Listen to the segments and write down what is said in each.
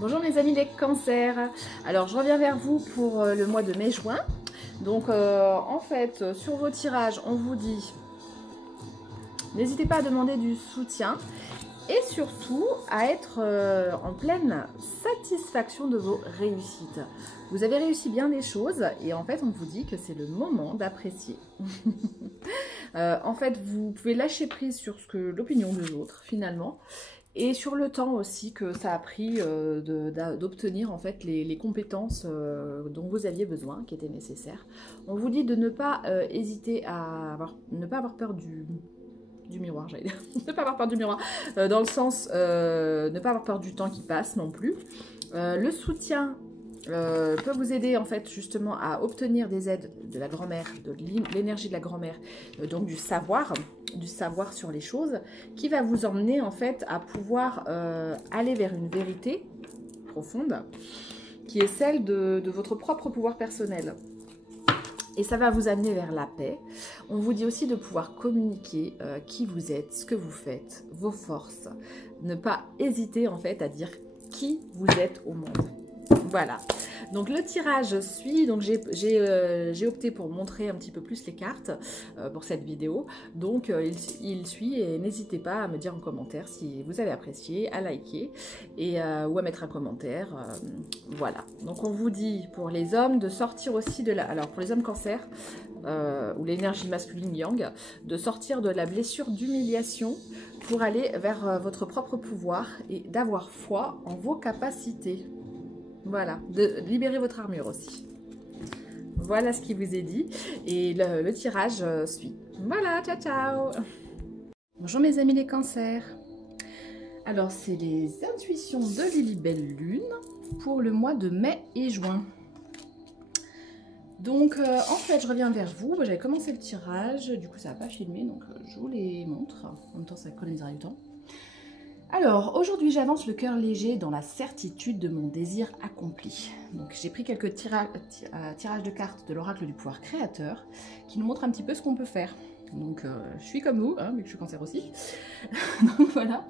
Bonjour mes amis les cancers. Alors je reviens vers vous pour le mois de mai-juin. Donc en fait sur vos tirages on vous dit n'hésitez pas à demander du soutien et surtout à être en pleine satisfaction de vos réussites. Vous avez réussi bien des choses et en fait on vous dit que c'est le moment d'apprécier. En fait vous pouvez lâcher prise sur l'opinion des autres finalement. Et sur le temps aussi que ça a pris d'obtenir en fait les compétences dont vous aviez besoin, qui étaient nécessaires. On vous dit de ne pas hésiter à ne pas avoir peur du miroir, j'allais dire. Ne pas avoir peur du miroir, dans le sens ne pas avoir peur du temps qui passe non plus. Le soutien peut vous aider en fait justement à obtenir des aides de la grand-mère, de l'énergie de la grand-mère, donc du savoir sur les choses, qui va vous emmener en fait à pouvoir aller vers une vérité profonde, qui est celle de votre propre pouvoir personnel. Et ça va vous amener vers la paix. On vous dit aussi de pouvoir communiquer qui vous êtes, ce que vous faites, vos forces. Ne pas hésiter en fait à dire qui vous êtes au monde. Voilà, donc le tirage suit, donc j'ai opté pour montrer un petit peu plus les cartes pour cette vidéo, donc il suit et n'hésitez pas à me dire en commentaire si vous avez apprécié, à liker et, ou à mettre un commentaire, voilà. Donc on vous dit pour les hommes de sortir aussi de la, alors pour les hommes cancer, ou l'énergie masculine yang, de sortir de la blessure d'humiliation pour aller vers votre propre pouvoir et d'avoir foi en vos capacités. Voilà, de libérer votre armure aussi. Voilà ce qui vous est dit. Et le tirage suit. Voilà, ciao ciao. Bonjour mes amis les cancers. Alors c'est les intuitions de Lily Belle Lune pour le mois de mai et juin. Donc en fait je reviens vers vous. J'avais commencé le tirage, du coup ça n'a pas filmé, donc je vous les montre. En même temps ça économisera du temps. Alors, aujourd'hui, j'avance le cœur léger dans la certitude de mon désir accompli. Donc, j'ai pris quelques tirages de cartes de l'oracle du pouvoir créateur qui nous montrent un petit peu ce qu'on peut faire. Donc, je suis comme vous, hein, vu que je suis cancer aussi. Donc, voilà.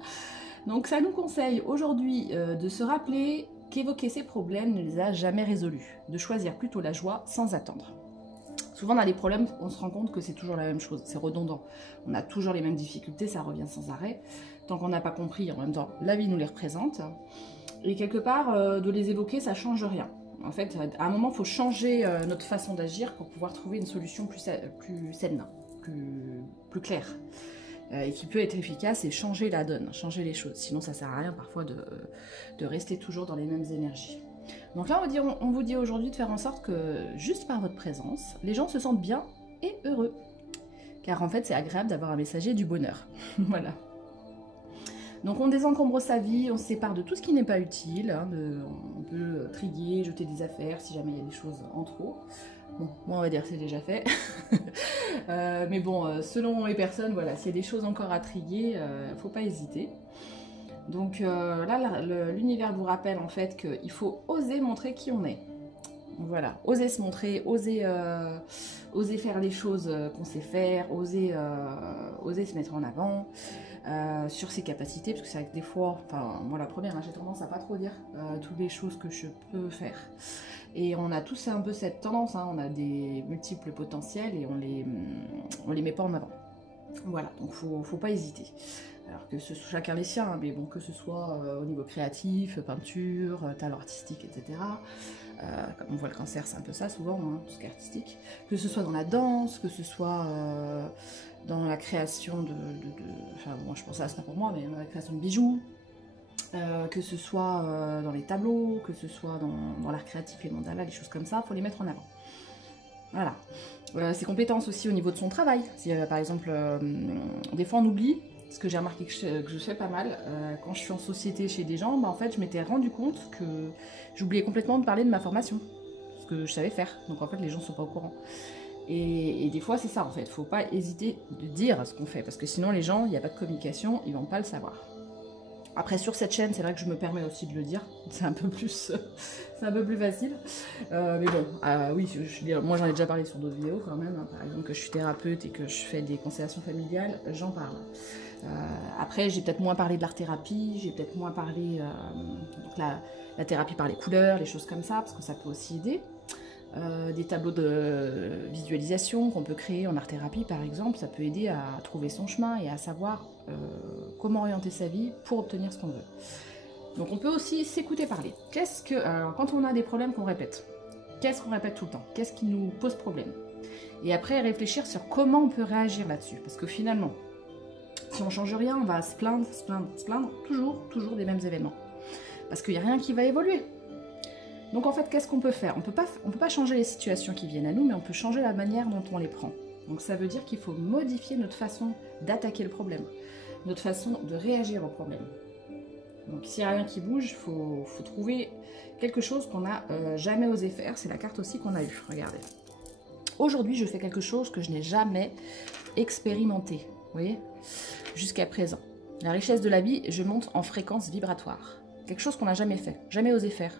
Donc, ça nous conseille aujourd'hui de se rappeler qu'évoquer ses problèmes ne les a jamais résolus. De choisir plutôt la joie sans attendre. Souvent, on a des problèmes, on se rend compte que c'est toujours la même chose, c'est redondant. On a toujours les mêmes difficultés, ça revient sans arrêt. Tant qu'on n'a pas compris, en même temps, la vie nous les représente. Et quelque part, de les évoquer, ça ne change rien. En fait, à un moment, il faut changer notre façon d'agir pour pouvoir trouver une solution plus saine, plus claire. Et qui peut être efficace et changer la donne, changer les choses. Sinon, ça ne sert à rien parfois de rester toujours dans les mêmes énergies. Donc là, on vous dit aujourd'hui de faire en sorte que, juste par votre présence, les gens se sentent bien et heureux. Car en fait, c'est agréable d'avoir un messager du bonheur. Voilà. Donc on désencombre sa vie, on se sépare de tout ce qui n'est pas utile. Hein, on peut trier, jeter des affaires si jamais il y a des choses en trop. Bon, moi on va dire que c'est déjà fait. Mais bon, selon les personnes, voilà, s'il y a des choses encore à trier, faut pas hésiter. Donc là, l'univers vous rappelle en fait qu'il faut oser montrer qui on est. Voilà, oser se montrer, oser faire les choses qu'on sait faire, oser se mettre en avant sur ses capacités, parce que c'est vrai que des fois, enfin moi la première, hein, j'ai tendance à pas trop dire toutes les choses que je peux faire. Et on a tous un peu cette tendance, hein, on a des multiples potentiels et on les met pas en avant. Voilà, donc faut pas hésiter. Alors que ce soit chacun les siens, hein, mais bon, que ce soit au niveau créatif, peinture, talent artistique, etc. Comme on voit le cancer, c'est un peu ça souvent, hein, tout ce qui est artistique. Que ce soit dans la danse, que ce soit dans la création enfin moi je pense à ça pour moi, mais dans la création de bijoux, que ce soit dans les tableaux, que ce soit dans l'art créatif, les mandalas, les choses comme ça, il faut les mettre en avant. Voilà. Ses compétences aussi au niveau de son travail. Si par exemple, des fois on oublie, ce que j'ai remarqué que je fais pas mal, quand je suis en société chez des gens, bah, en fait je m'étais rendu compte que j'oubliais complètement de parler de ma formation, ce que je savais faire, donc en fait les gens ne sont pas au courant. Et des fois c'est ça en fait, faut pas hésiter de dire ce qu'on fait, parce que sinon les gens, il n'y a pas de communication, ils vont pas le savoir. Après sur cette chaîne, c'est vrai que je me permets aussi de le dire, c'est un peu plus facile. Mais bon, oui, moi j'en ai déjà parlé sur d'autres vidéos quand même, hein, par exemple que je suis thérapeute et que je fais des constellations familiales, j'en parle. Après, j'ai peut-être moins parlé de l'art-thérapie, j'ai peut-être moins parlé donc la thérapie par les couleurs, les choses comme ça, parce que ça peut aussi aider. Des tableaux de visualisation qu'on peut créer en art-thérapie, par exemple, ça peut aider à trouver son chemin et à savoir comment orienter sa vie pour obtenir ce qu'on veut. Donc on peut aussi s'écouter parler. Alors, quand on a des problèmes qu'on répète, qu'est-ce qu'on répète tout le temps? Qu'est-ce qui nous pose problème? Et après, réfléchir sur comment on peut réagir là-dessus. Parce que finalement, si on ne change rien, on va se plaindre, toujours des mêmes événements. Parce qu'il n'y a rien qui va évoluer. Donc en fait, qu'est-ce qu'on peut faire? On peut pas changer les situations qui viennent à nous, mais on peut changer la manière dont on les prend. Donc ça veut dire qu'il faut modifier notre façon d'attaquer le problème, notre façon de réagir au problème. Donc s'il n'y a rien qui bouge, il faut trouver quelque chose qu'on n'a jamais osé faire. C'est la carte aussi qu'on a eue, regardez. Aujourd'hui, je fais quelque chose que je n'ai jamais expérimenté, vous voyez, jusqu'à présent. La richesse de la vie, je monte en fréquence vibratoire. Quelque chose qu'on n'a jamais fait, jamais osé faire.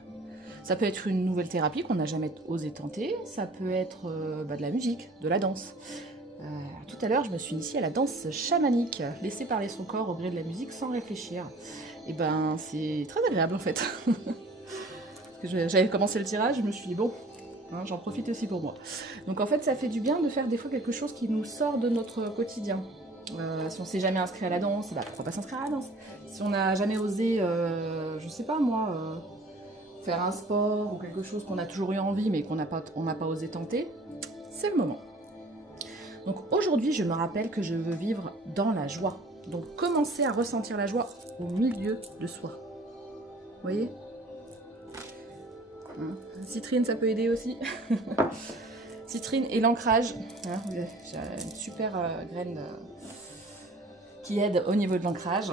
Ça peut être une nouvelle thérapie qu'on n'a jamais osé tenter, ça peut être de la musique, de la danse. Tout à l'heure, je me suis initiée à la danse chamanique, laisser parler son corps au gré de la musique sans réfléchir. Et ben, c'est très agréable en fait. J'avais commencé le tirage, je me suis dit bon, hein, j'en profite aussi pour moi. Donc en fait, ça fait du bien de faire des fois quelque chose qui nous sort de notre quotidien. Si on ne s'est jamais inscrit à la danse, bah, pourquoi pas s'inscrire à la danse? Si on n'a jamais osé, je sais pas moi, faire un sport ou quelque chose qu'on a toujours eu envie mais qu'on n'a pas osé tenter, c'est le moment. Donc aujourd'hui, je me rappelle que je veux vivre dans la joie. Donc commencer à ressentir la joie au milieu de soi. Vous voyez? Hein, citrine, ça peut aider aussi. Citrine et l'ancrage. Hein, j'ai une super graine qui aide au niveau de l'ancrage.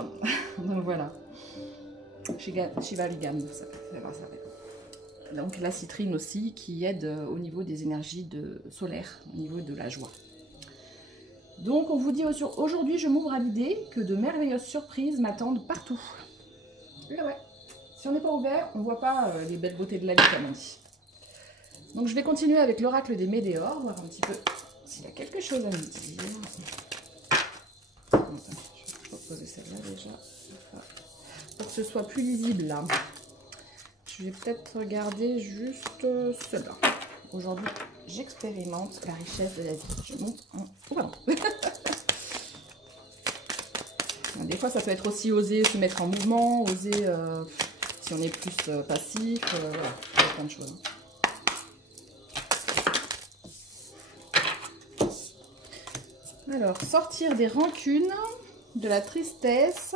Donc voilà. Shiva Ligam, ça s'appelle. Donc la citrine aussi qui aide au niveau des énergies solaires, au niveau de la joie. Donc on vous dit aujourd'hui, je m'ouvre à l'idée que de merveilleuses surprises m'attendent partout. Et ouais, si on n'est pas ouvert, on ne voit pas les belles beautés de la vie, comme on dit. Donc je vais continuer avec l'oracle des Médéors, voir un petit peu s'il y a quelque chose à me dire. Attends, je vais poser celle-là déjà, pour que ce soit plus lisible là. Je vais peut-être regarder juste cela. Aujourd'hui, j'expérimente la richesse de la vie. Je monte en... Oh, pardon. Des fois, ça peut être aussi oser se mettre en mouvement, oser, si on est plus passif, voilà, il y a plein de choses. Alors, sortir des rancunes, de la tristesse.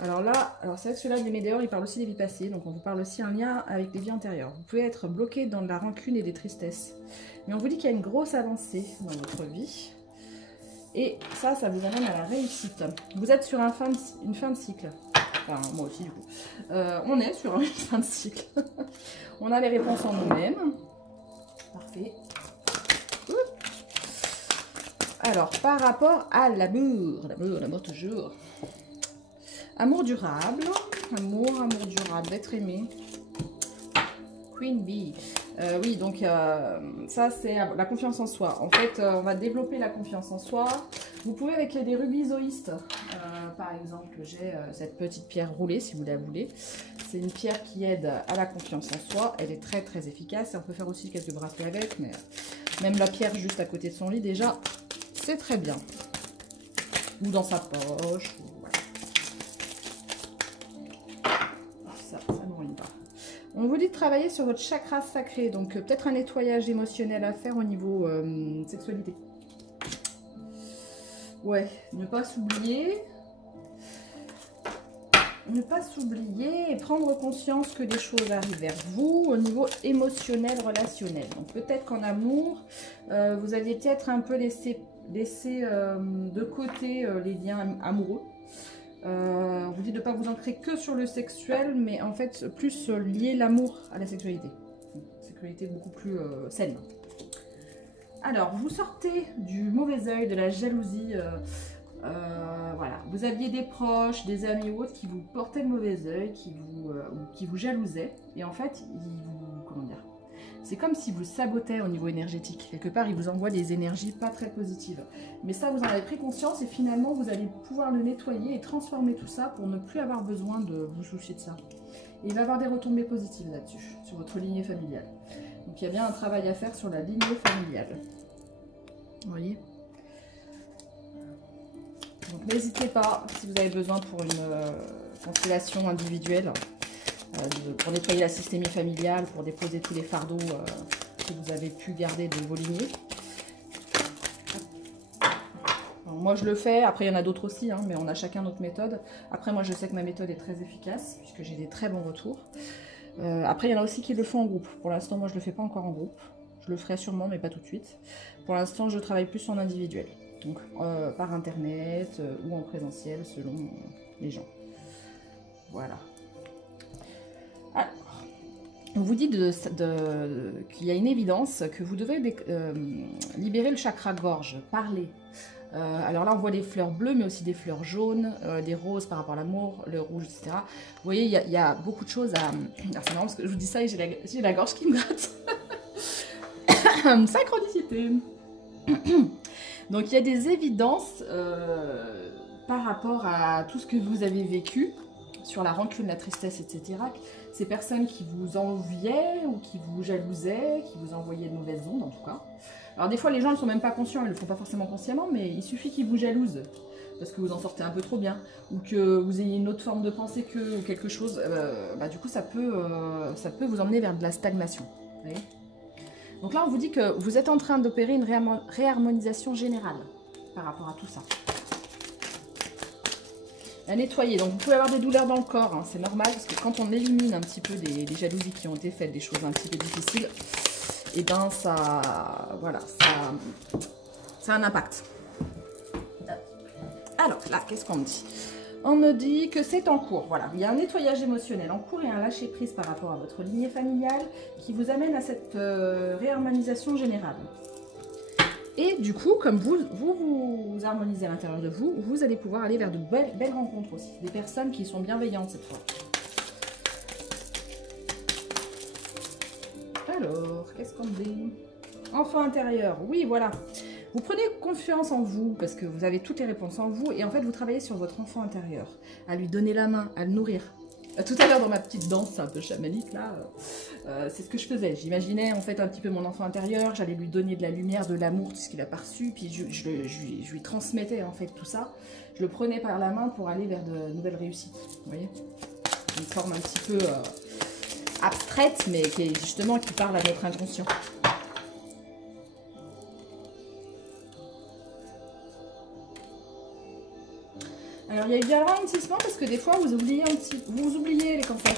Alors là, c'est vrai que celui-là des Médéors, il parle aussi des vies passées, donc on vous parle aussi un lien avec les vies antérieures. Vous pouvez être bloqué dans de la rancune et des tristesses. Mais on vous dit qu'il y a une grosse avancée dans votre vie. Et ça vous amène à la réussite. Vous êtes sur une fin de cycle. Enfin, moi aussi du coup. On est sur une fin de cycle. On a les réponses en nous-mêmes. Parfait. Alors, par rapport à l'amour toujours. Amour durable, amour durable, d'être aimé. Queen Bee. Oui, donc ça c'est la confiance en soi. En fait, on va développer la confiance en soi. Vous pouvez avec des rubis zoïstes. Par exemple, j'ai cette petite pierre roulée, si vous la voulez. C'est une pierre qui aide à la confiance en soi. Elle est très très efficace. Et on peut faire aussi quelques bracelets avec, mais même la pierre juste à côté de son lit, déjà, c'est très bien. Ou dans sa poche. On vous dit de travailler sur votre chakra sacré, donc peut-être un nettoyage émotionnel à faire au niveau sexualité. Ouais, ne pas s'oublier. Ne pas s'oublier et prendre conscience que des choses arrivent vers vous au niveau émotionnel, relationnel. Donc peut-être qu'en amour, vous aviez peut-être un peu laissé de côté les liens amoureux. On vous dit de ne pas vous ancrer que sur le sexuel, mais en fait plus lier l'amour à la sexualité. Une sexualité beaucoup plus saine. Alors, vous sortez du mauvais œil, de la jalousie. Voilà, vous aviez des proches, des amis ou autres qui vous portaient le mauvais œil, qui vous jalousaient. Et en fait, c'est comme si vous sabotez au niveau énergétique. Quelque part, il vous envoie des énergies pas très positives. Mais ça, vous en avez pris conscience et finalement, vous allez pouvoir le nettoyer et transformer tout ça pour ne plus avoir besoin de vous soucier de ça. Et il va y avoir des retombées positives là-dessus, sur votre lignée familiale. Donc, il y a bien un travail à faire sur la lignée familiale. Vous voyez? Donc, n'hésitez pas, si vous avez besoin pour une constellation individuelle, pour nettoyer la systémie familiale, pour déposer tous les fardeaux que vous avez pu garder de vos lignées. Alors, moi, je le fais. Après, il y en a d'autres aussi, hein, mais on a chacun notre méthode. Après, moi, je sais que ma méthode est très efficace, puisque j'ai des très bons retours. Après, il y en a aussi qui le font en groupe. Pour l'instant, moi, je ne le fais pas encore en groupe. Je le ferai sûrement, mais pas tout de suite. Pour l'instant, je travaille plus en individuel. Donc, par internet ou en présentiel, selon les gens. Voilà. Alors, on vous dit qu'il y a une évidence que vous devez libérer le chakra gorge, parler. Alors là, on voit des fleurs bleues, mais aussi des fleurs jaunes, des roses par rapport à l'amour, le rouge, etc. Vous voyez, il y a beaucoup de choses à... Alors, c'est marrant parce que je vous dis ça et j'ai la gorge qui me gratte. Synchronicité. Donc, il y a des évidences par rapport à tout ce que vous avez vécu, sur la rancune, la tristesse, etc. Ces personnes qui vous enviaient ou qui vous jalousaient, qui vous envoyaient de mauvaises ondes en tout cas. Alors des fois les gens ne sont même pas conscients, ils ne le font pas forcément consciemment, mais il suffit qu'ils vous jalousent parce que vous en sortez un peu trop bien ou que vous ayez une autre forme de pensée qu'eux ou quelque chose. Du coup ça peut vous emmener vers de la stagnation. Vous voyez. Donc là on vous dit que vous êtes en train d'opérer une réharmonisation générale par rapport à tout ça. À nettoyer. Donc vous pouvez avoir des douleurs dans le corps, hein, c'est normal, parce que quand on élimine un petit peu des jalousies qui ont été faites, des choses un petit peu difficiles, et ben ça, voilà, ça a un impact. Alors là, qu'est-ce qu'on me dit? On me dit que c'est en cours, voilà, il y a un nettoyage émotionnel en cours et un lâcher prise par rapport à votre lignée familiale qui vous amène à cette réharmonisation générale. Et du coup, comme vous harmonisez à l'intérieur de vous, vous allez pouvoir aller vers de belles rencontres aussi. Des personnes qui sont bienveillantes cette fois. Alors, qu'est-ce qu'on dit? Enfant intérieur, oui, voilà. Vous prenez confiance en vous parce que vous avez toutes les réponses en vous et en fait, vous travaillez sur votre enfant intérieur. À lui donner la main, à le nourrir. Tout à l'heure dans ma petite danse un peu chamanique là, c'est ce que je faisais. J'imaginais en fait un petit peu mon enfant intérieur, j'allais lui donner de la lumière, de l'amour, tout ce qu'il a perçu, puis je lui transmettais en fait tout ça. Je le prenais par la main pour aller vers de nouvelles réussites. Vous voyez, une forme un petit peu abstraite, mais qui parle à notre inconscient. Alors, il y a eu bien un ralentissement parce que des fois, vous oubliez les cancers.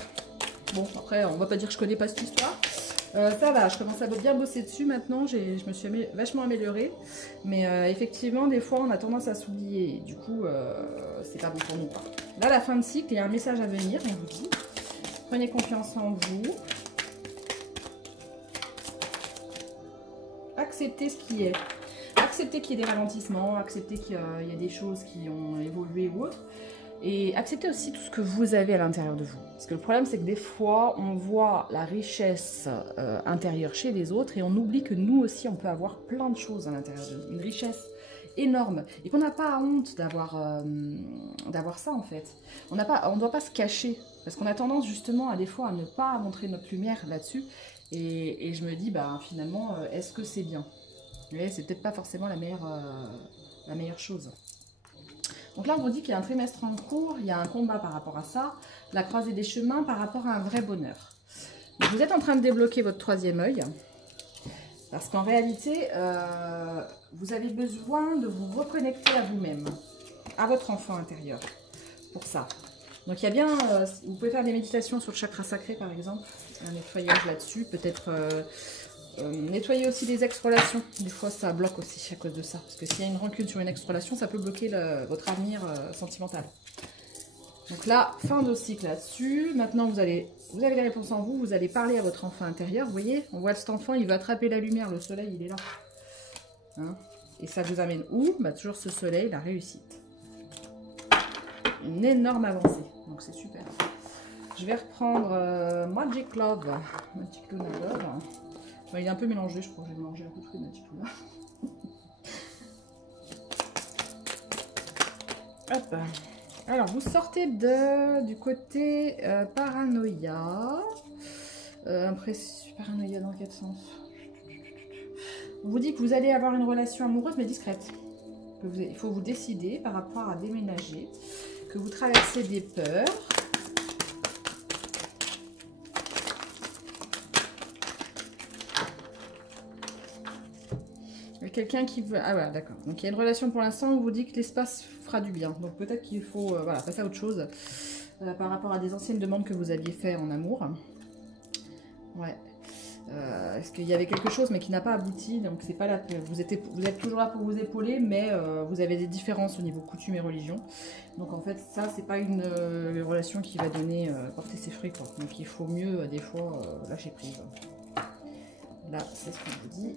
Bon, après, on va pas dire que je connais pas cette histoire. Ça va, je commence à bien bosser dessus maintenant. Je me suis vachement améliorée. Mais effectivement, des fois, on a tendance à s'oublier. Du coup, c'est pas bon pour nous. Là, la fin de cycle, il y a un message à venir, on vous dit. Prenez confiance en vous. Acceptez ce qui est. Accepter qu'il y ait des ralentissements, accepter qu'il y ait des choses qui ont évolué ou autre. Et accepter aussi tout ce que vous avez à l'intérieur de vous. Parce que le problème, c'est que des fois, on voit la richesse intérieure chez les autres et on oublie que nous aussi, on peut avoir plein de choses à l'intérieur de nous. Une richesse énorme. Et qu'on n'a pas honte d'avoir ça, en fait. On ne doit pas se cacher. Parce qu'on a tendance, justement, à des fois, à ne pas montrer notre lumière là-dessus. Et je me dis, finalement, est-ce que c'est bien? Mais c'est peut-être pas forcément la meilleure chose. Donc là, on vous dit qu'il y a un trimestre en cours, il y a un combat par rapport à ça, la croisée des chemins par rapport à un vrai bonheur. Donc vous êtes en train de débloquer votre troisième œil, parce qu'en réalité, vous avez besoin de vous reconnecter à vous-même, à votre enfant intérieur, pour ça. Donc il y a bien, vous pouvez faire des méditations sur le chakra sacré par exemple, un nettoyage là-dessus, peut-être... nettoyer aussi les ex-relations. Des fois, ça bloque aussi à cause de ça. Parce que s'il y a une rancune sur une ex-relation, ça peut bloquer votre avenir sentimental. Donc là, fin de cycle là-dessus. Maintenant, vous avez les réponses en vous. Vous allez parler à votre enfant intérieur. Vous voyez, on voit cet enfant, il va attraper la lumière. Le soleil, il est là. Hein? Et ça vous amène où? Toujours ce soleil, la réussite. Une énorme avancée. Donc c'est super. Je vais reprendre Magic Love. Magic Luna Love. Il est un peu mélangé, je crois que j'ai mélangé un peu tous les matchs tout là. Hop. Alors, vous sortez du côté paranoïa. Paranoïa dans quel sens? On vous dit que vous allez avoir une relation amoureuse mais discrète. Il faut vous décider par rapport à déménager, que vous traversez des peurs. Quelqu'un qui veut... Ah voilà, d'accord. Donc il y a une relation pour l'instant, on vous dit que l'espace fera du bien. Donc peut-être qu'il faut voilà, passer à autre chose par rapport à des anciennes demandes que vous aviez fait en amour. Ouais. Est-ce qu'il y avait quelque chose mais qui n'a pas abouti, donc c'est pas là, vous êtes toujours là pour vous épauler, mais vous avez des différences au niveau coutume et religion, donc en fait ça c'est pas une relation qui va donner porter ses fruits quoi. Donc il faut mieux des fois lâcher prise. Là c'est ce qu'on vous dit.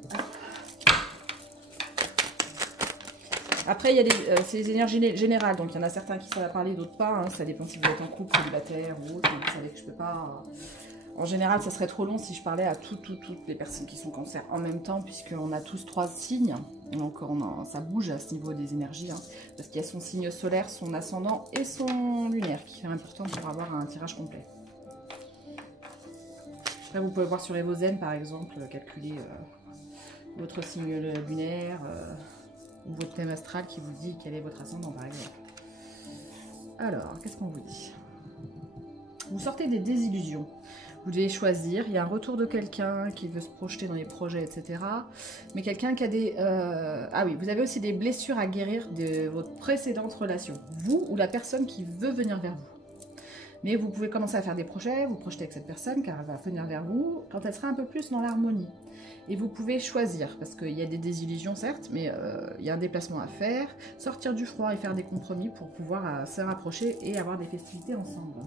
Après il y a c'est les énergies générales, donc il y en a certains qui savent parler, d'autres pas, hein. Ça dépend si vous êtes en couple, célibataire ou autre, vous savez que je peux pas... En général, ça serait trop long si je parlais à toutes les personnes qui sont cancer en même temps, puisqu'on a tous 3 signes. Donc ça bouge à ce niveau des énergies, hein, parce qu'il y a son signe solaire, son ascendant et son lunaire, qui est important pour avoir un tirage complet. Après, vous pouvez voir sur Evozen, par exemple, calculer votre signe lunaire ou votre thème astral qui vous dit quel est votre ascendant, par exemple. Alors, qu'est-ce qu'on vous dit? Vous sortez des désillusions. Vous devez choisir, il y a un retour de quelqu'un qui veut se projeter dans les projets, etc. Mais quelqu'un qui a des... Ah oui, vous avez aussi des blessures à guérir de votre précédente relation. Vous ou la personne qui veut venir vers vous. Mais vous pouvez commencer à faire des projets, vous projeter avec cette personne, car elle va venir vers vous quand elle sera un peu plus dans l'harmonie. Et vous pouvez choisir, parce qu'il y a des désillusions certes, mais il y a un déplacement à faire, sortir du froid et faire des compromis pour pouvoir se rapprocher et avoir des festivités ensemble.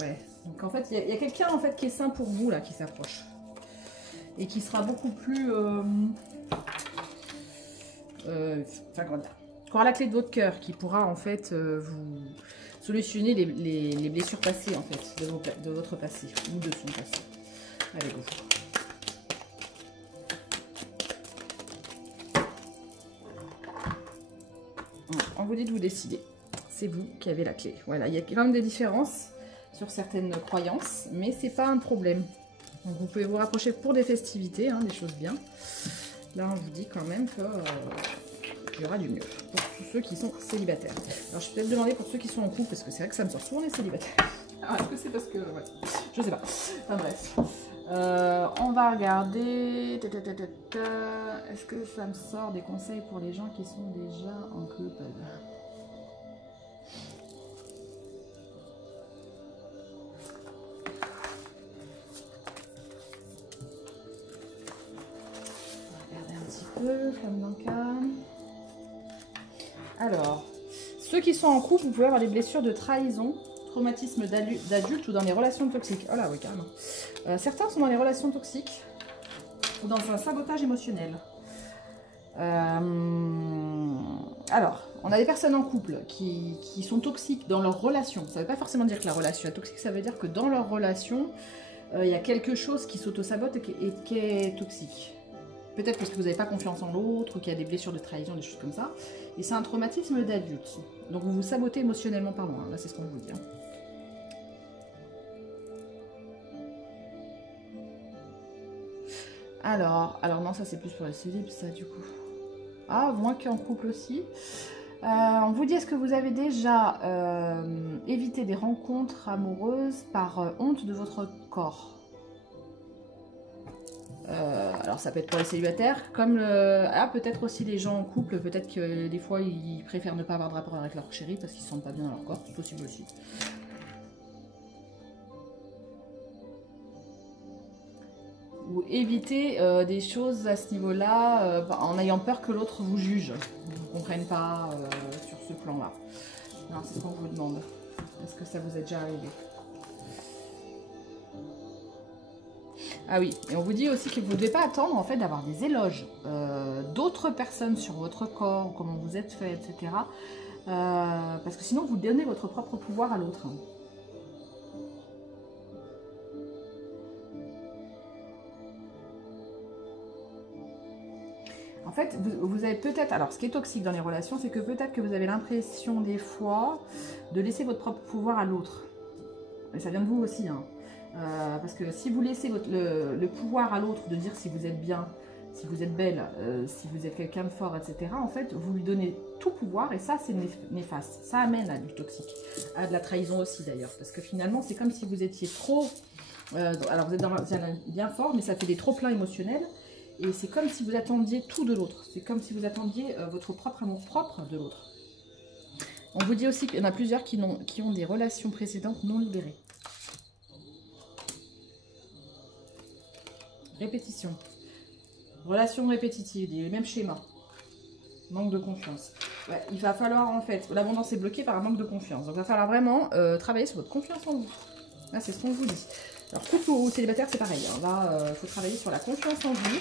Ouais, donc en fait, il y a quelqu'un en fait qui est sain pour vous là, qui s'approche. Et qui sera beaucoup plus... enfin, comment dire, qui aura la clé de votre cœur, qui pourra en fait vous solutionner les blessures passées en fait, de votre passé, ou de son passé. Allez, go. On vous dit de vous décider. C'est vous qui avez la clé. Voilà, il y a quand même des différences sur certaines croyances, mais c'est pas un problème. Donc vous pouvez vous rapprocher pour des festivités, hein, des choses bien. Là, on vous dit quand même que il y aura du mieux pour tous ceux qui sont célibataires. Alors, je vais peut-être demander pour ceux qui sont en couple, parce que c'est vrai que ça me sort souvent les célibataires. Alors, est-ce que c'est parce que... Ouais, je sais pas. Enfin, bref. On va regarder... Est-ce que ça me sort des conseils pour les gens qui sont déjà en couple? Flamme d'Ancan. Alors, ceux qui sont en couple, vous pouvez avoir des blessures de trahison, traumatisme d'adulte ou dans les relations toxiques. Oh là, oui, carrément. Certains sont dans les relations toxiques ou dans un sabotage émotionnel. Alors, on a des personnes en couple qui sont toxiques dans leur relation. Ça ne veut pas forcément dire que la relation est toxique, ça veut dire que dans leur relation, il y a quelque chose qui s'auto-sabote et qui est toxique. Peut-être parce que vous n'avez pas confiance en l'autre, ou qu'il y a des blessures de trahison, des choses comme ça. Et c'est un traumatisme d'adulte. Donc vous vous sabotez émotionnellement parlant. Là, c'est ce qu'on vous dit. Hein. Alors non, ça c'est plus pour les célibes, ça du coup. Ah, moins qu'en couple aussi. On vous dit, est-ce que vous avez déjà évité des rencontres amoureuses par honte de votre corps? Alors ça peut être pour les célibataires, comme peut-être aussi les gens en couple, peut-être que des fois ils préfèrent ne pas avoir de rapport avec leur chéri parce qu'ils ne se sentent pas bien dans leur corps, c'est possible aussi. Ou éviter des choses à ce niveau-là en ayant peur que l'autre vous juge, ne comprenne pas sur ce plan-là. C'est ce qu'on vous demande. Est-ce que ça vous est déjà arrivé? Ah oui, et on vous dit aussi que vous ne devez pas attendre en fait d'avoir des éloges d'autres personnes sur votre corps, comment vous êtes fait, etc. Parce que sinon vous donnez votre propre pouvoir à l'autre. fait, vous avez peut-être... Alors, ce qui est toxique dans les relations, c'est que peut-être que vous avez l'impression des fois de laisser votre propre pouvoir à l'autre. Et ça vient de vous aussi, hein. Parce que si vous laissez le pouvoir à l'autre de dire si vous êtes bien, si vous êtes belle, si vous êtes quelqu'un de fort, etc., en fait, vous lui donnez tout pouvoir et ça, c'est néfaste. Ça amène à du toxique, à de la trahison aussi d'ailleurs. Parce que finalement, c'est comme si vous étiez trop... alors, vous êtes bien fort, mais ça fait des trop-pleins émotionnels. Et c'est comme si vous attendiez tout de l'autre. C'est comme si vous attendiez votre propre amour propre de l'autre. On vous dit aussi qu'il y en a plusieurs qui ont des relations précédentes non libérées. Répétition. Relation répétitive, les mêmes schémas. Manque de confiance. Ouais, il va falloir en fait... L'abondance est bloquée par un manque de confiance. Donc il va falloir vraiment travailler sur votre confiance en vous. Là, c'est ce qu'on vous dit. Alors, couple ou célibataire, c'est pareil. Hein. Là, il faut travailler sur la confiance en vous.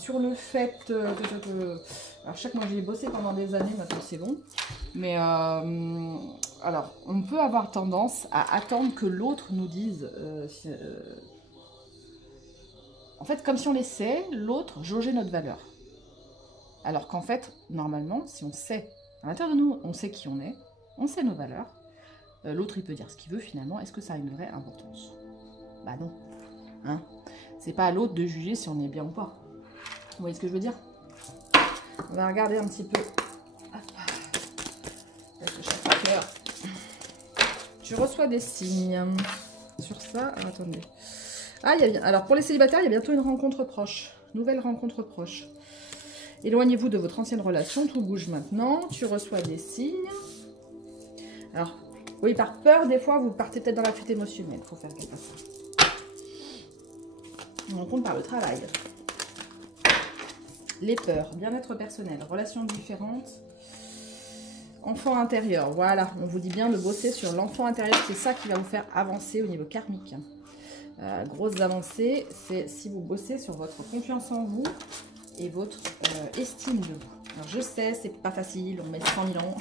Sur le fait... alors, chaque mois, j'ai bossé pendant des années, maintenant c'est bon. Mais, alors, on peut avoir tendance à attendre que l'autre nous dise... en fait, comme si on laissait l'autre jauger notre valeur. Alors qu'en fait, normalement, si on sait, à l'intérieur de nous, on sait qui on est, on sait nos valeurs, l'autre, il peut dire ce qu'il veut finalement. Est-ce que ça a une vraie importance? Bah non. Hein, c'est pas à l'autre de juger si on est bien ou pas. Vous voyez ce que je veux dire? On va regarder un petit peu. Tu reçois des signes sur ça. Alors, attendez. Ah, alors pour les célibataires, il y a bientôt une rencontre proche. Nouvelle rencontre proche. Éloignez-vous de votre ancienne relation. Tout bouge maintenant. Tu reçois des signes. Alors, oui, par peur, des fois, vous partez peut-être dans la fuite émotionnelle. Il faut faire gaffe à ça. Une rencontre par le travail. Les peurs, bien-être personnel, relations différentes. Enfant intérieur, voilà. On vous dit bien de bosser sur l'enfant intérieur. C'est ça qui va vous faire avancer au niveau karmique. Grosses avancées, c'est si vous bossez sur votre confiance en vous et votre estime de vous. Alors je sais, c'est pas facile, on met 100 000 ans.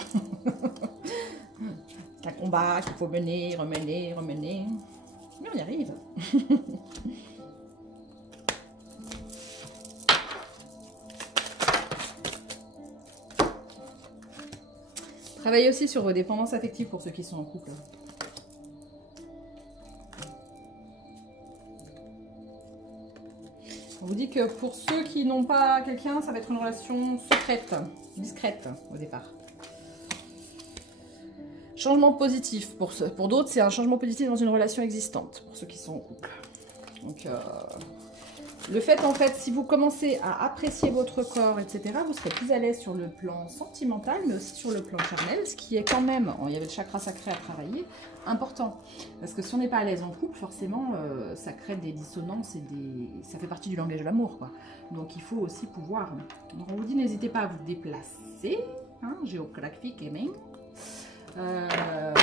C'est un combat qu'il faut mener, remener, mais on y arrive. Travaillez aussi sur vos dépendances affectives pour ceux qui sont en couple. On vous dit que pour ceux qui n'ont pas quelqu'un, ça va être une relation secrète, discrète au départ. Changement positif. Pour d'autres, c'est un changement positif dans une relation existante, pour ceux qui sont en couple. Donc, le fait, en fait, si vous commencez à apprécier votre corps, etc., vous serez plus à l'aise sur le plan sentimental, mais aussi sur le plan charnel, ce qui est quand même, il y avait le chakra sacré à travailler, important. Parce que si on n'est pas à l'aise en couple, forcément, ça crée des dissonances et ça fait partie du langage de l'amour, quoi. Donc, il faut aussi pouvoir... Donc, on vous dit, n'hésitez pas à vous déplacer, hein, géographique et même,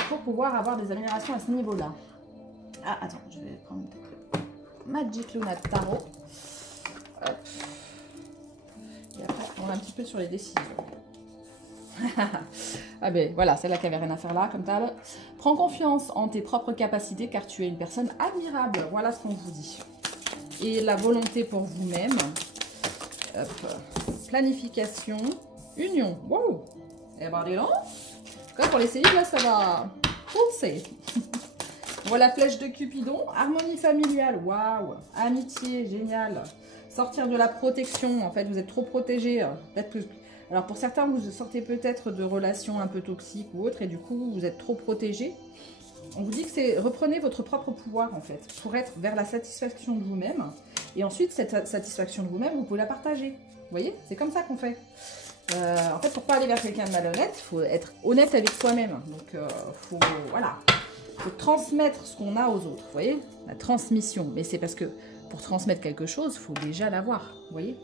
pour pouvoir avoir des améliorations à ce niveau-là. Ah, attends, je vais prendre peut-être le Magic Luna Tarot. Hop. Et après, on va un petit peu sur les décisions. Ah ben voilà, celle-là qui avait rien à faire là, comme tal. Prends confiance en tes propres capacités car tu es une personne admirable. Voilà ce qu'on vous dit. Et la volonté pour vous-même. Planification. Union. Wow. Et ben dis donc. En tout cas, pour les célibes, là, ça va foncer. Voilà, flèche de Cupidon. Harmonie familiale. Waouh. Amitié. Génial. Sortir de la protection. En fait, vous êtes trop protégé. Peut-être que... Alors, pour certains, vous sortez peut-être de relations un peu toxiques ou autres. Et du coup, vous êtes trop protégé. On vous dit que c'est... Reprenez votre propre pouvoir, en fait. Pour être vers la satisfaction de vous-même. Et ensuite, cette satisfaction de vous-même, vous pouvez la partager. Vous voyez? C'est comme ça qu'on fait. En fait, pour pas aller vers quelqu'un de malhonnête, il faut être honnête avec soi-même. Donc, voilà, faut transmettre ce qu'on a aux autres. Vous voyez, la transmission. Mais c'est parce que pour transmettre quelque chose, il faut déjà l'avoir. Vous voyez.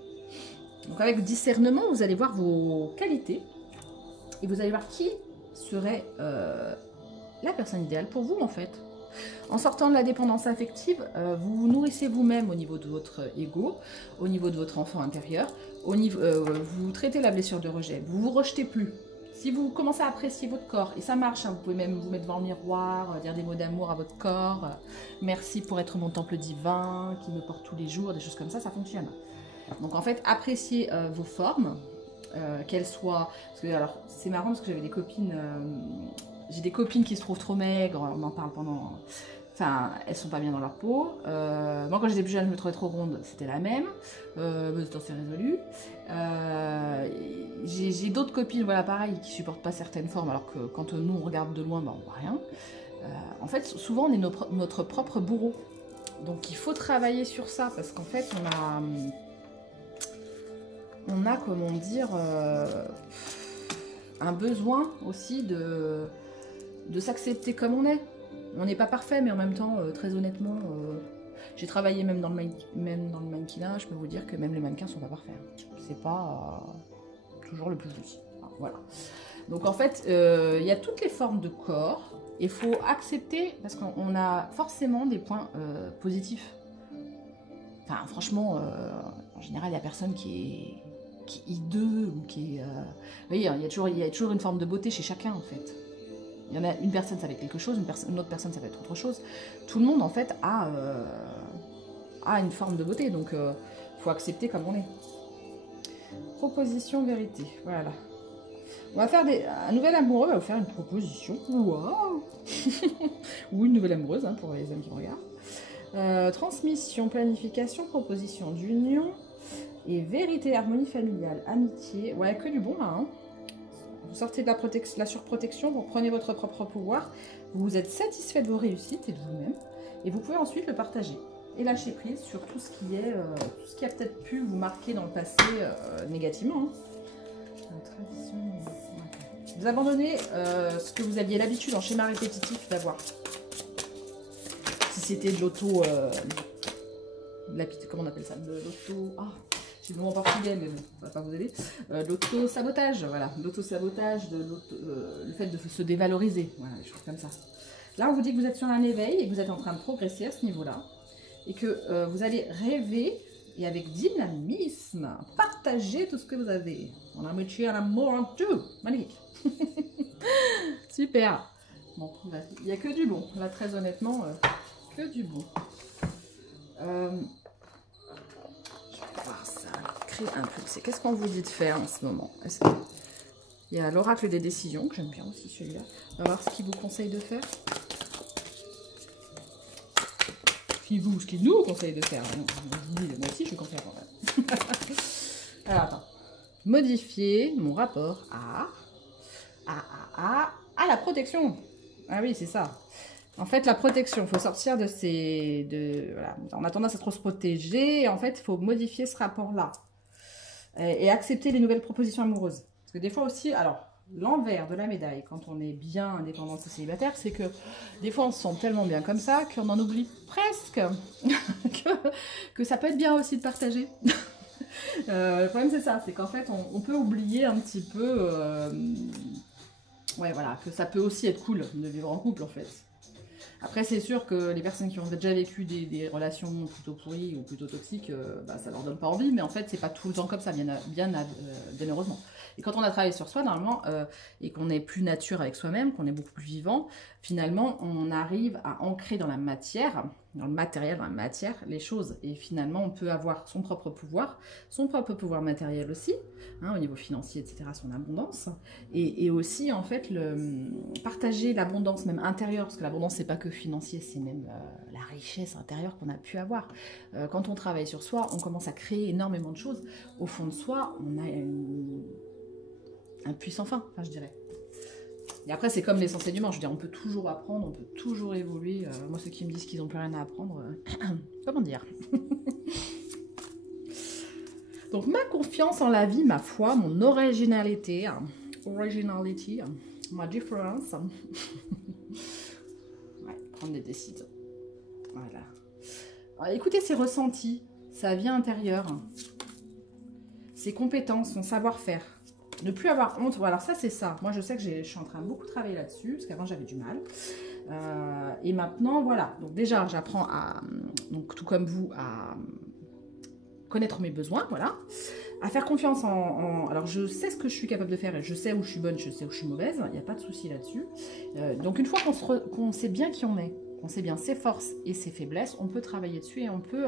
Donc, avec discernement, vous allez voir vos qualités et vous allez voir qui serait la personne idéale pour vous, en fait. En sortant de la dépendance affective, vous vous nourrissez vous-même au niveau de votre ego, au niveau de votre enfant intérieur, vous traitez la blessure de rejet, vous vous rejetez plus. Si vous commencez à apprécier votre corps, et ça marche, hein, vous pouvez même vous mettre devant le miroir, dire des mots d'amour à votre corps, merci pour être mon temple divin, qui me porte tous les jours, des choses comme ça, ça fonctionne. Donc en fait, appréciez vos formes, qu'elles soient... Parce que, alors, c'est marrant parce que j'avais des copines... j'ai des copines qui se trouvent trop maigres, on en parle pendant... Enfin, elles sont pas bien dans leur peau. Moi, quand j'étais plus jeune, je me trouvais trop ronde, c'était la même. C'est résolu. J'ai d'autres copines, voilà, pareil, qui supportent pas certaines formes, alors que quand nous, on regarde de loin, ben, on voit rien. En fait, souvent, on est notre propre bourreau. Donc, il faut travailler sur ça, parce qu'en fait, on a, comment dire, un besoin aussi de s'accepter comme on est. On n'est pas parfait, mais en même temps, très honnêtement, j'ai travaillé même dans le mannequinat, je peux vous dire que même les mannequins sont pas parfaits. C'est pas toujours le plus juste. Enfin, voilà. Donc en fait, il y a toutes les formes de corps, et il faut accepter, parce qu'on a forcément des points positifs. Enfin, franchement, en général, il n'y a personne qui est hideux, ou qui est... vous voyez, il y a toujours une forme de beauté chez chacun, en fait. Il y en a une personne, ça va être quelque chose, une autre personne, ça va être autre chose. Tout le monde, en fait, a une forme de beauté. Donc, il faut accepter comme on est. Proposition vérité. Voilà. On va faire un nouvel amoureux va vous faire une proposition. Waouh. Ou une nouvelle amoureuse, hein, pour les hommes qui me regardent. Transmission, planification, proposition d'union. Et vérité, harmonie familiale, amitié. Ouais, que du bon, là, hein. Vous sortez de la surprotection, vous prenez votre propre pouvoir, vous êtes satisfait de vos réussites et de vous-même, et vous pouvez ensuite le partager et lâcher prise sur tout ce qui a peut-être pu vous marquer dans le passé négativement. Hein. Vous abandonnez ce que vous aviez l'habitude en schéma répétitif d'avoir. Si c'était de l'auto... comment on appelle ça? De l'auto... Ah, j'ai le mot en portugais, mais bon, ça va pas vous aider. L'auto-sabotage, voilà. L'auto-sabotage, le fait de se dévaloriser. Voilà, des choses comme ça. Là, on vous dit que vous êtes sur un éveil et que vous êtes en train de progresser à ce niveau-là. Et que vous allez rêver et avec dynamisme, partager tout ce que vous avez. En amitié, en amour, en tout. Magnifique. Super. Bon, il n'y a que du bon. Là, très honnêtement, que du bon. Impulsé. Qu'est-ce qu'on vous dit de faire en ce moment? Il y a l'oracle des décisions, que j'aime bien aussi celui-là. On va voir ce qu'il vous conseille de faire. Ce qu'il nous conseille de faire. Moi aussi, je suis conseillère. Alors, attends. Modifier mon rapport à la protection. Ah oui, c'est ça. En fait, la protection, il faut sortir de ces... voilà. On a tendance à trop se protéger. Et en fait, il faut modifier ce rapport-là. Et accepter les nouvelles propositions amoureuses. Parce que des fois aussi, alors, l'envers de la médaille, quand on est bien indépendant ou célibataire, c'est que des fois, on se sent tellement bien comme ça qu'on en oublie presque que ça peut être bien aussi de partager. Le problème, c'est ça, c'est qu'en fait, on peut oublier un petit peu... ouais, voilà, que ça peut aussi être cool de vivre en couple, en fait. Après, c'est sûr que les personnes qui ont déjà vécu des relations plutôt pourries ou plutôt toxiques, bah, ça leur donne pas envie, mais en fait, c'est pas tout le temps comme ça, bien heureusement. Et quand on a travaillé sur soi, normalement, et qu'on est plus nature avec soi-même, qu'on est beaucoup plus vivant, finalement, on arrive à ancrer dans la matière, dans le matériel, dans la matière, les choses. Et finalement, on peut avoir son propre pouvoir matériel aussi, hein, au niveau financier, etc., son abondance. Et aussi, en fait, partager l'abondance même intérieure, parce que l'abondance, c'est pas que financier, c'est même la richesse intérieure qu'on a pu avoir. Quand on travaille sur soi, on commence à créer énormément de choses. Au fond de soi, on a un puissant fin, enfin, je dirais. Et après, c'est comme les enseignements, je veux dire, on peut toujours apprendre, on peut toujours évoluer. Moi, ceux qui me disent qu'ils n'ont plus rien à apprendre, comment dire? Donc, ma confiance en la vie, ma foi, mon originalité, ma différence. Ouais, prendre des décisions. Voilà. Alors, écoutez ses ressentis, sa vie intérieure, ses compétences, son savoir-faire. Ne plus avoir honte. Alors ça, c'est ça. Moi, je sais que je suis en train de beaucoup travailler là-dessus, parce qu'avant, j'avais du mal. Et maintenant, voilà. Donc déjà, j'apprends donc tout comme vous, à connaître mes besoins, voilà. À faire confiance alors, je sais ce que je suis capable de faire, et je sais où je suis bonne, je sais où je suis mauvaise. Il n'y a pas de souci là-dessus. Donc, une fois qu'on sait bien qui on est, qu'on sait bien ses forces et ses faiblesses, on peut travailler dessus et on peut...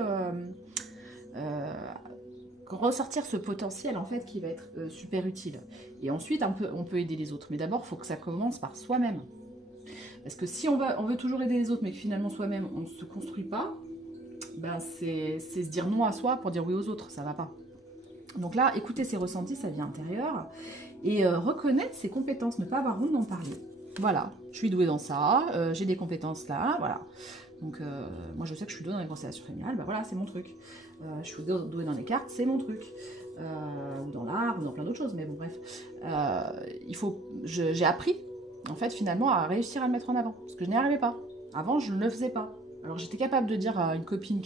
ressortir ce potentiel en fait qui va être super utile. Et ensuite on peut aider les autres, mais d'abord il faut que ça commence par soi-même. Parce que si on veut toujours aider les autres, mais que finalement soi-même on ne se construit pas, ben c'est se dire non à soi pour dire oui aux autres, ça va pas. Donc là, écouter ses ressentis, sa vie intérieure, et reconnaître ses compétences, ne pas avoir honte d'en parler. Voilà, je suis douée dans ça, j'ai des compétences là, voilà. Donc moi je sais que je suis douée dans les constellations familiales, ben voilà, c'est mon truc. Je suis douée dans les cartes, c'est mon truc. Ou dans l'art, ou dans plein d'autres choses, mais bon bref. J'ai appris, en fait, finalement, à réussir à le mettre en avant, parce que je n'y arrivais pas. Avant, je ne le faisais pas. Alors j'étais capable de dire à une copine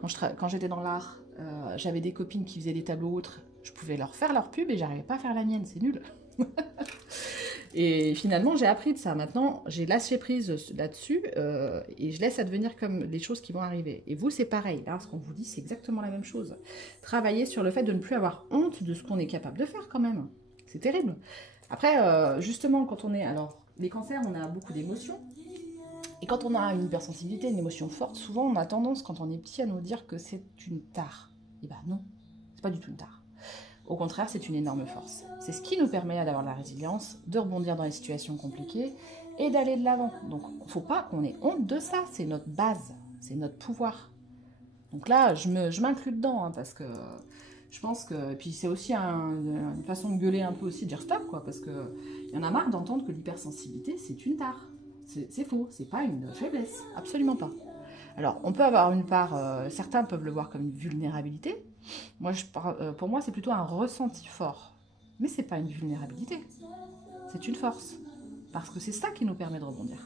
quand j'étais dans l'art, j'avais des copines qui faisaient des tableaux autres, je pouvais leur faire leur pub et j'arrivais pas à faire la mienne, c'est nul. Et finalement, j'ai appris de ça. Maintenant, j'ai lâché prise là-dessus et je laisse advenir comme les choses qui vont arriver. Et vous, c'est pareil. Là, ce qu'on vous dit, c'est exactement la même chose. Travaillez sur le fait de ne plus avoir honte de ce qu'on est capable de faire quand même. C'est terrible. Après, justement, quand on est... Alors, les cancers, on a beaucoup d'émotions. Et quand on a une hypersensibilité, une émotion forte, souvent, on a tendance, quand on est petit, à nous dire que c'est une tare. Et ben non, c'est pas du tout une tare. Au contraire, c'est une énorme force. C'est ce qui nous permet d'avoir de la résilience, de rebondir dans les situations compliquées et d'aller de l'avant. Donc, il ne faut pas qu'on ait honte de ça. C'est notre base, c'est notre pouvoir. Donc là, je m'inclus dedans, hein, parce que je pense que... Et puis c'est aussi une façon de gueuler un peu aussi, de dire stop, quoi, parce qu'il y en a marre d'entendre que l'hypersensibilité, c'est une tare. C'est faux, c'est pas une faiblesse, absolument pas. Alors, on peut avoir une part, certains peuvent le voir comme une vulnérabilité. Moi, pour moi, c'est plutôt un ressenti fort. Mais c'est pas une vulnérabilité, c'est une force. Parce que c'est ça qui nous permet de rebondir.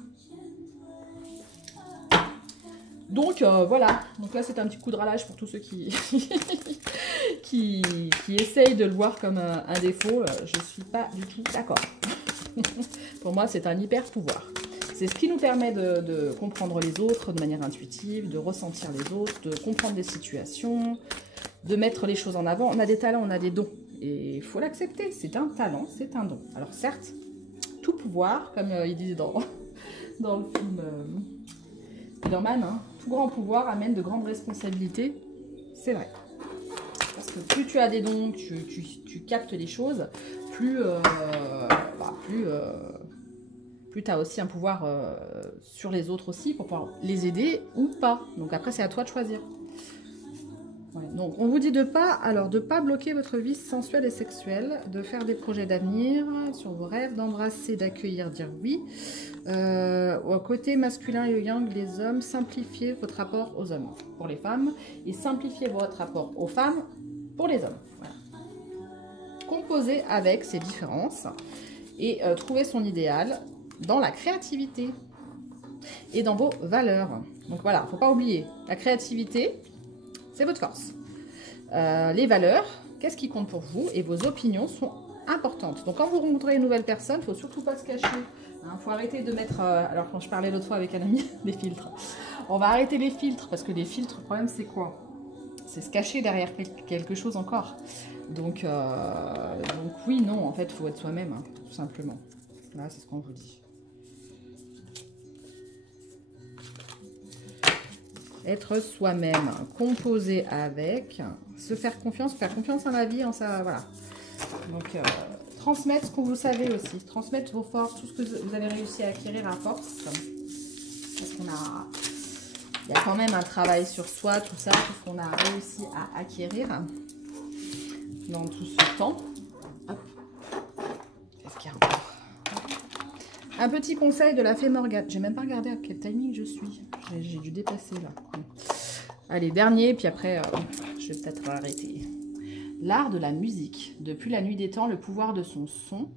Donc, voilà. Donc là, c'est un petit coup de ralage pour tous ceux qui essayent de le voir comme un défaut. Je suis pas du tout d'accord. Pour moi, c'est un hyper pouvoir. C'est ce qui nous permet de comprendre les autres de manière intuitive, de ressentir les autres, de comprendre des situations, de mettre les choses en avant. On a des talents, on a des dons. Et il faut l'accepter, c'est un talent, c'est un don. Alors certes, tout pouvoir, comme il disait dans le film Spider-Man, hein, tout grand pouvoir amène de grandes responsabilités. C'est vrai. Parce que plus tu as des dons, tu captes les choses, plus tu as aussi un pouvoir sur les autres aussi pour pouvoir les aider ou pas. Donc après, c'est à toi de choisir. Ouais, donc on vous dit de pas bloquer votre vie sensuelle et sexuelle, de faire des projets d'avenir sur vos rêves, d'embrasser, d'accueillir, dire oui. Au côté masculin et yang, les hommes, simplifiez votre rapport aux hommes pour les femmes et simplifiez votre rapport aux femmes pour les hommes. Voilà. Composez avec ces différences et trouvez son idéal dans la créativité et dans vos valeurs. Donc voilà, il ne faut pas oublier, la créativité, c'est votre force. Les valeurs, qu'est-ce qui compte pour vous? Et vos opinions sont importantes. Donc quand vous rencontrez une nouvelle personne, il ne faut surtout pas se cacher. Il faut arrêter de mettre, alors quand je parlais l'autre fois avec un ami, des filtres. On va arrêter les filtres, parce que les filtres, le problème c'est quoi? C'est se cacher derrière quelque chose encore. Donc oui, non, en fait, il faut être soi-même, hein, tout simplement. Là, c'est ce qu'on vous dit. Être soi-même, composer avec, se faire confiance en la vie, en ça, voilà. Donc, transmettre ce que vous savez aussi, transmettre vos forces, tout ce que vous avez réussi à acquérir à force. Parce qu'on a, il y a quand même un travail sur soi, tout ça, tout ce qu'on a réussi à acquérir dans tout ce temps. Hop. Qu'est-ce qu'il y a encore? Un petit conseil de la fée Morgane. J'ai même pas regardé à quel timing je suis. J'ai dû dépasser là. Allez, dernier, puis après, je vais peut-être arrêter. L'art de la musique. Depuis la nuit des temps, le pouvoir de son son,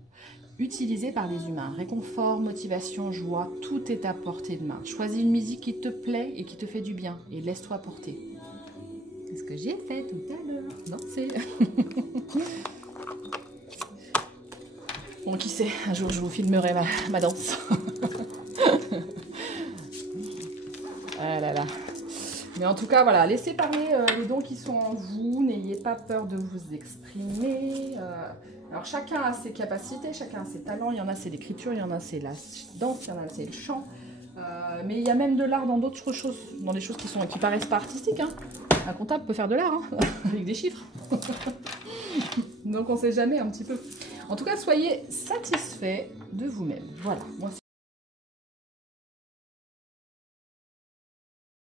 utilisé par les humains. Réconfort, motivation, joie, tout est à portée de main. Choisis une musique qui te plaît et qui te fait du bien. Et laisse-toi porter. C'est ce que j'ai fait tout à l'heure. Danser. Bon, qui sait, un jour je vous filmerai ma danse. Ah là là. Mais en tout cas, voilà, laissez parler les dons qui sont en vous. N'ayez pas peur de vous exprimer. Alors, chacun a ses capacités, chacun a ses talents. Il y en a, c'est l'écriture, il y en a, c'est la danse, il y en a, c'est le chant. Mais il y a même de l'art dans d'autres choses, dans des choses qui paraissent pas artistiques. Hein. Un comptable peut faire de l'art, hein, avec des chiffres. Donc on sait jamais un petit peu. En tout cas, soyez satisfait de vous-même. Voilà, moi